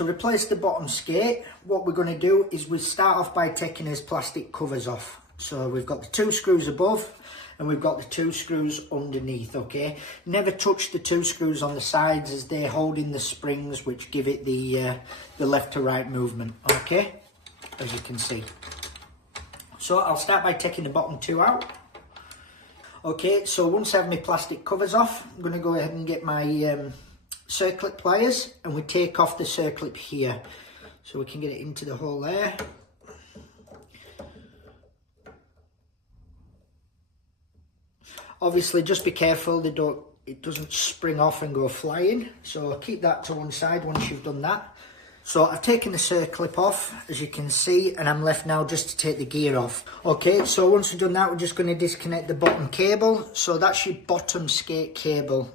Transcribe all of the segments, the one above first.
to replace the bottom skate, what we're going to do is we start off by taking his plastic covers off. So we've got the 2 screws above and we've got the 2 screws underneath, okay? Never touch the 2 screws on the sides as they hold in the springs which give it the left to right movement, okay? As you can see. So I'll start by taking the bottom 2 out. Okay, so once I have my plastic covers off, I'm going to go ahead and get my circlip pliers, and we take off the circlip here. So we can get it into the hole there. Obviously just be careful it doesn't spring off and go flying. So keep that to one side once you've done that. So I've taken the circlip off, as you can see, and I'm left now just to take the gear off. Okay, so once we've done that, we're just going to disconnect the bottom cable. So that's your bottom skate cable,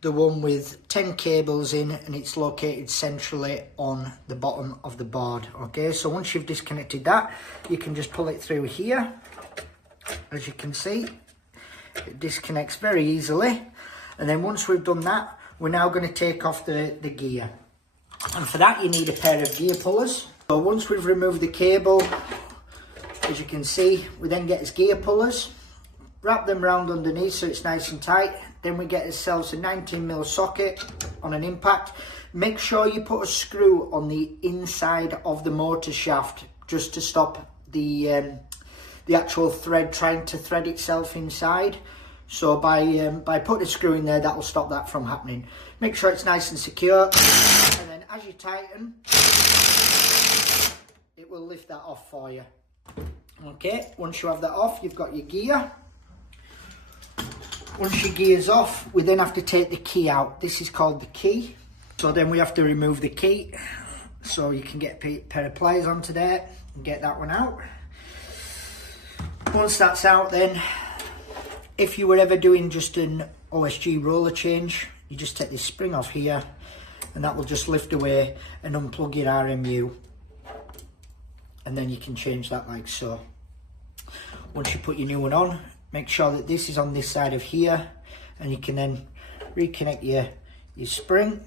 the one with 10 cables in, and it's located centrally on the bottom of the board. Okay, so once you've disconnected that, you can just pull it through here. As you can see, it disconnects very easily. And then once we've done that, we're now going to take off the gear. And for that, you need a pair of gear pullers. So once we've removed the cable, as you can see, we then get his gear pullers, wrap them round underneath so it's nice and tight. Then we get ourselves a 19mm socket on an impact. Make sure you put a screw on the inside of the motor shaft just to stop the actual thread trying to thread itself inside. So by putting a screw in there, that will stop that from happening. Make sure it's nice and secure, and then as you tighten, it will lift that off for you. Okay, once you have that off, you've got your gear. Once your gear's off, we then have to take the key out. This is called the key. So then we have to remove the key. So you can get a pair of pliers onto there and get that one out. Once that's out, then if you were ever doing just an OSG roller change, you just take this spring off here and that will just lift away and unplug your RMU, and then you can change that like so. Once you put your new one on, make sure that this is on this side of here, and you can then reconnect your spring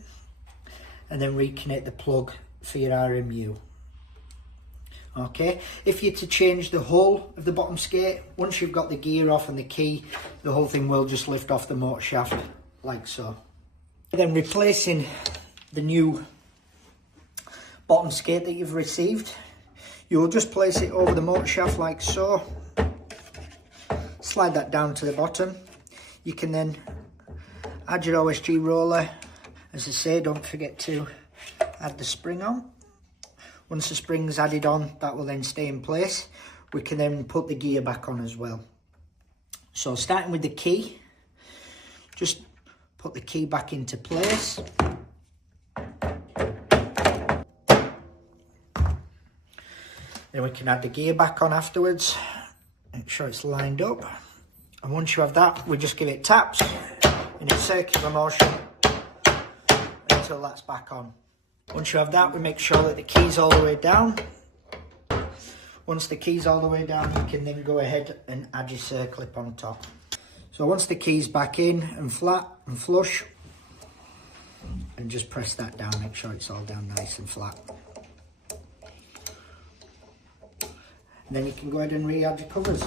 and then reconnect the plug for your RMU. Okay, if you're to change the whole of the bottom skate, once you've got the gear off and the key, the whole thing will just lift off the motor shaft like so. Then replacing the new bottom skate that you've received, you will just place it over the motor shaft like so. Slide that down to the bottom. You can then add your OSG roller. As I say, don't forget to add the spring on. Once the spring's added on, that will then stay in place. We can then put the gear back on as well. So starting with the key, just put the key back into place. Then we can add the gear back on afterwards. Make sure it's lined up. And once you have that, we just give it taps in a circular motion until that's back on. Once you have that, we make sure that the key's all the way down. Once the key's all the way down, you can then go ahead and add your circlip on top. So once the key's back in and flat and flush, and just press that down, make sure it's all down nice and flat. And then you can go ahead and re-add your covers.